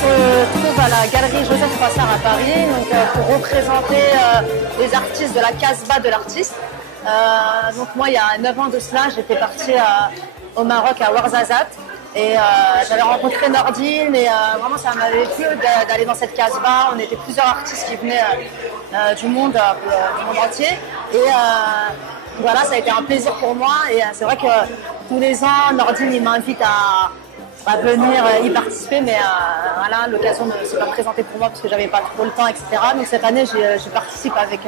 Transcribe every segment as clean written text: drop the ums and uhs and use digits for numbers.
se trouve à la galerie Joseph Froissart à Paris, donc, pour représenter les artistes de la Casbah de l'artiste. Donc moi, il y a 9 ans de cela, j'étais partie au Maroc, à Ouarzazate, et j'avais rencontré Nordine, et vraiment ça m'avait plu d'aller dans cette Casbah. On était plusieurs artistes qui venaient du monde entier, et voilà, ça a été un plaisir pour moi, et c'est vrai que tous les ans, Nordine il m'invite à venir y participer, mais voilà, l'occasion ne s'est pas présentée pour moi parce que j'avais pas trop le temps, etc. Donc cette année, j'y participe avec.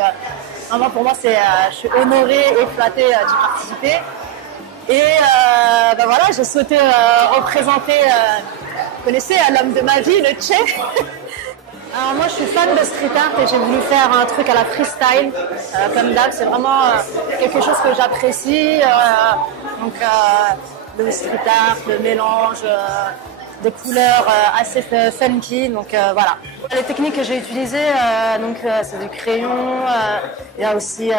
Vraiment pour moi, je suis honorée et flattée d'y participer. Et voilà, j'ai souhaité représenter. Vous connaissez l'homme de ma vie, le Tché. Alors moi, je suis fan de street art et j'ai voulu faire un truc à la freestyle, comme d'hab. C'est vraiment quelque chose que j'apprécie. Donc le street art, le mélange de couleurs assez funky. Donc voilà. Les techniques que j'ai utilisées, c'est du crayon. Il y a aussi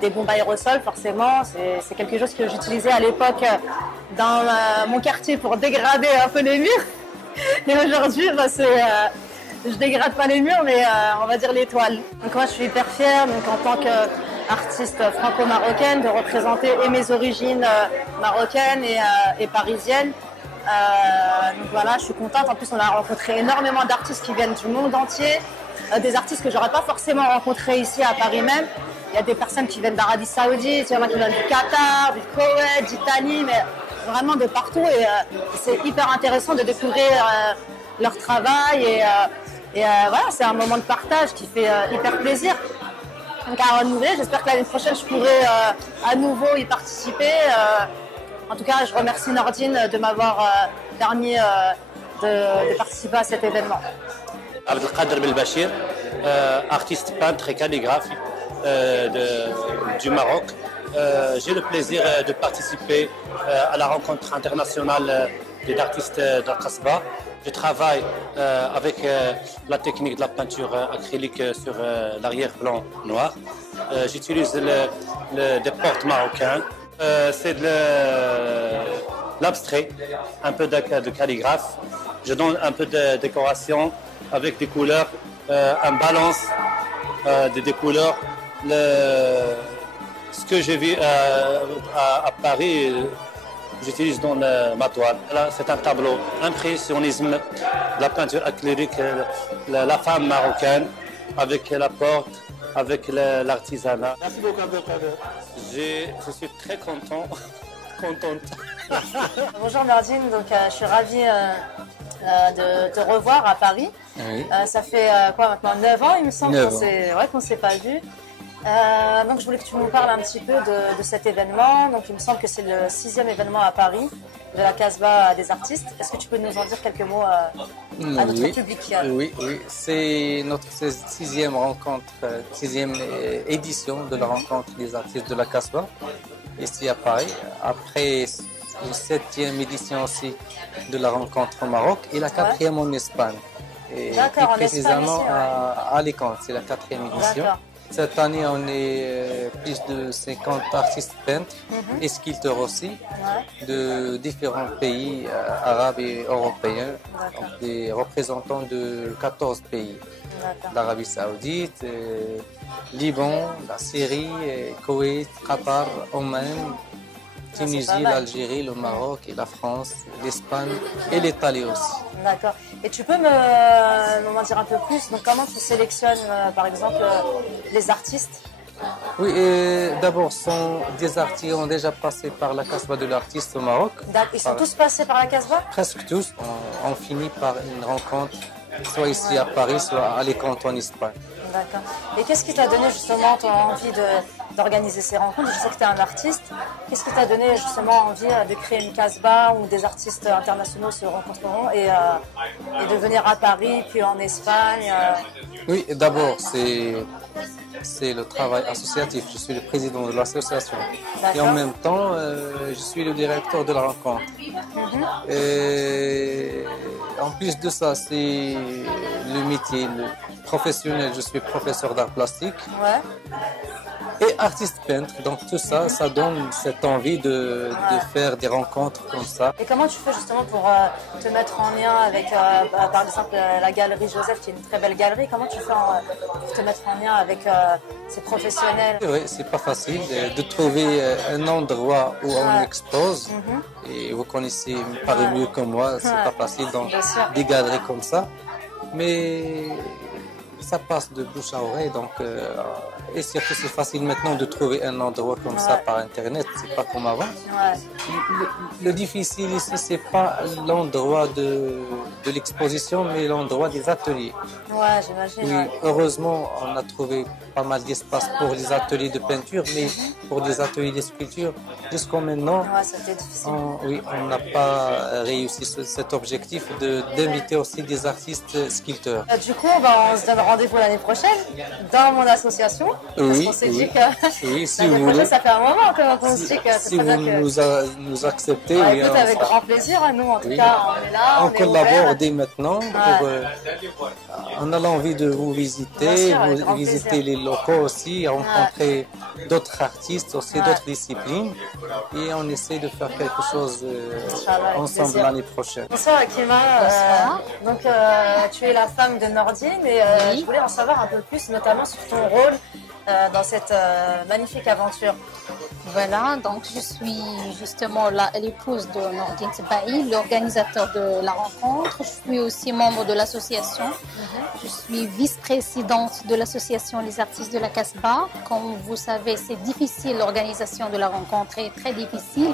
des bombes aérosols, forcément. C'est quelque chose que j'utilisais à l'époque dans mon quartier pour dégrader un peu les murs. Et aujourd'hui, je dégrade pas les murs, mais on va dire les toiles. Donc moi, je suis hyper fière, donc en tant qu'artiste franco-marocaine, de représenter et mes origines marocaines et parisiennes. Donc voilà, je suis contente. En plus, on a rencontré énormément d'artistes qui viennent du monde entier, des artistes que j'aurais pas forcément rencontrés ici à Paris même. Il y a des personnes qui viennent d'Arabie Saoudite, il y en a qui viennent du Qatar, du Koweït, d'Italie, mais vraiment de partout. Et c'est hyper intéressant de découvrir leur travail et voilà, c'est un moment de partage qui fait hyper plaisir. Donc à renouveler, j'espère que l'année prochaine je pourrai à nouveau y participer. En tout cas, je remercie Nordine de m'avoir permis de participer à cet événement. Abdelkader Belbachir, artiste peintre et calligraphe du Maroc. J'ai le plaisir de participer à la rencontre internationale des artistes de la Casbah. Je travaille avec la technique de la peinture acrylique sur l'arrière-plan noir. J'utilise des portes marocains. C'est de l'abstrait, un peu de calligraphe. Je donne un peu de décoration avec des couleurs, un balance des couleurs. Ce que j'ai vu à Paris, j'utilise dans ma toile. Là, c'est un tableau, impressionnisme, de la peinture acrylique, la femme marocaine, avec la porte, avec l'artisanat. Merci beaucoup, Abdelkader. Je suis très contente. Bonjour Nordine, donc je suis ravie de te revoir à Paris. Oui. Ça fait quoi maintenant 9 ans, il me semble 9 qu'on ne s'est pas vu. Donc je voulais que tu nous parles un petit peu de cet événement. Donc il me semble que c'est le 6e événement à Paris de la Casbah des artistes. Est-ce que tu peux nous en dire quelques mots à notre public? Oui, c'est notre 6e rencontre, 6e édition de la rencontre des artistes de la Casbah ici à Paris. Après une 7e édition aussi de la rencontre au Maroc et la 4e en Espagne. Et d'accord, plus précisément Espagne aussi, à Alicante, c'est la 4e édition. D'accord. Cette année, on est plus de 50 artistes peintres et sculpteurs aussi de différents pays arabes et européens, donc des représentants de 14 pays, l'Arabie Saoudite, Liban, la Syrie, Koweït, Qatar, Oman, Tunisie, l'Algérie, le Maroc et la France, l'Espagne et l'Italie aussi. D'accord. Et tu peux m'en dire un peu plus? Donc comment tu sélectionnes par exemple les artistes? Oui, d'abord, sont des artistes qui ont déjà passé par la Casbah de l'artiste au Maroc. Ils sont tous passés par la Casbah? Presque tous. On finit par une rencontre, soit ici à Paris, soit à Alicante en Espagne. D'accord. Et qu'est-ce qui t'a donné justement ton envie d'organiser ces rencontres? Je sais que tu es un artiste. Qu'est-ce qui t'a donné justement envie de créer une Casbah où des artistes internationaux se rencontreront et de venir à Paris, puis en Espagne? Oui, d'abord, c'est le travail associatif. Je suis le président de l'association. Et en même temps, je suis le directeur de la rencontre. Et en plus de ça, c'est le métier professionnel. Je suis professeur d'art plastique. Ouais. Et artiste peintre, donc tout ça, ça donne cette envie de faire des rencontres comme ça. Et comment tu fais justement pour te mettre en lien avec, par exemple, la galerie Joseph, qui est une très belle galerie. Comment tu fais pour te mettre en lien avec ces professionnels? Oui, c'est pas facile de trouver un endroit où on expose. Et vous connaissez pas mieux que moi, c'est pas facile dans des galeries comme ça. Mais ça passe de bouche à oreille, donc et surtout c'est facile maintenant de trouver un endroit comme ça par internet, c'est pas comme avant. Le difficile ici, c'est pas l'endroit de l'exposition, mais l'endroit des ateliers. Ouais, j'imagine. Oui, heureusement, on a trouvé pas mal d'espace pour les ateliers de peinture, mais pour les ateliers de sculpture, jusqu'à maintenant, c'était difficile. On n'a pas réussi cet objectif d'inviter aussi des artistes sculpteurs. Du coup, on se donne rendez-vous l'année prochaine dans mon association. Parce qu'on s'est dit que si l'année vous prochaine, voulez. ça fait un moment qu'on se dit que Si vous nous acceptez, écoute, avec grand plaisir. Nous, en tout cas, on est là. On est collabore ouvert. dès maintenant. On a l'envie de vous visiter, visiter les locaux aussi, rencontrer d'autres artistes, aussi d'autres disciplines. Et on essaie de faire quelque chose ensemble l'année prochaine. Bonsoir Akima. Donc tu es la femme de Nordine et je voulais en savoir un peu plus, notamment sur ton rôle dans cette magnifique aventure. Voilà, donc je suis justement l'épouse de Nordine Tbahi, l'organisateur de la rencontre. Je suis aussi membre de l'association. Je suis vice-présidente de l'association Les Artistes de la Casbah. Comme vous savez, c'est difficile, l'organisation de la rencontre est très difficile.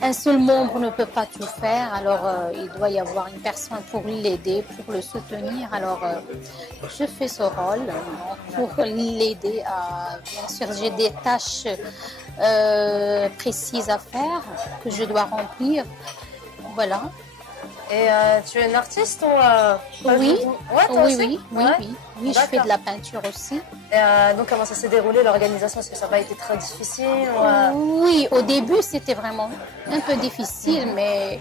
Un seul membre ne peut pas tout faire, alors il doit y avoir une personne pour l'aider, pour le soutenir. Alors je fais ce rôle pour l'aider à, bien sûr, j'ai des tâches précises à faire que je dois remplir. Voilà. Et tu es une artiste ou Oui, oui, je fais de la peinture aussi. Et donc comment ça s'est déroulé l'organisation? Est-ce que ça n'a pas été très difficile Oui, au début c'était vraiment un peu difficile, mais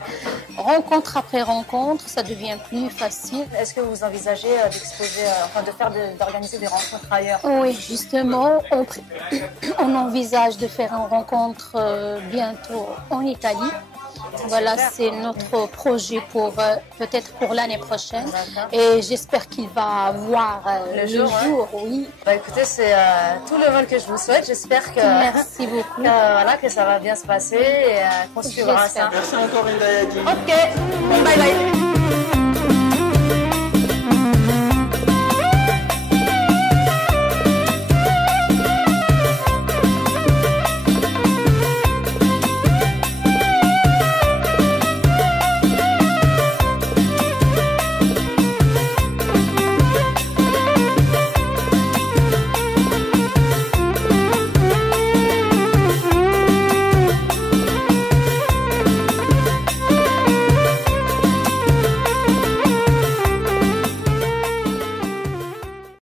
rencontre après rencontre, ça devient plus facile. Est-ce que vous envisagez d'exposer, d'organiser des rencontres ailleurs? Oui, justement, on envisage de faire une rencontre bientôt en Italie. Voilà, c'est notre projet pour peut-être pour l'année prochaine. Et j'espère qu'il va voir le jour. Oui. Bah, écoutez, c'est tout le mal que je vous souhaite. J'espère que, merci beaucoup. Que ça va bien se passer et qu'on suivra ça. Merci encore Indayadi. Ok, bye bye.